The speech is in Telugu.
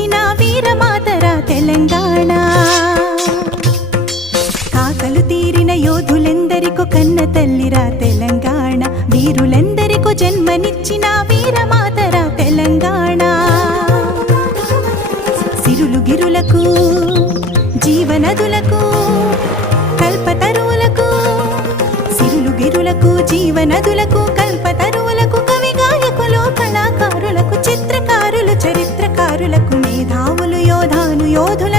జన్మనిచ్చిన వీరమాతరా తెలంగాణ. కాకలు తీరిన యోధులెందరికో కన్న తల్లిరా తెలంగాణ. వీరులెందరికో జన్మనిచ్చిన వీరమాతరా తెలంగాణ. సిరులు గిరులకు జీవనదులకు కల్పతరువులకు, సిరులు గిరులకు జీవనదులకు కల్పతరువులకు, కవి గాయకులు కళాకారులకు, చిత్రకారులు చరిత్రకారులకు, మేధావులు యోధాను యోధుల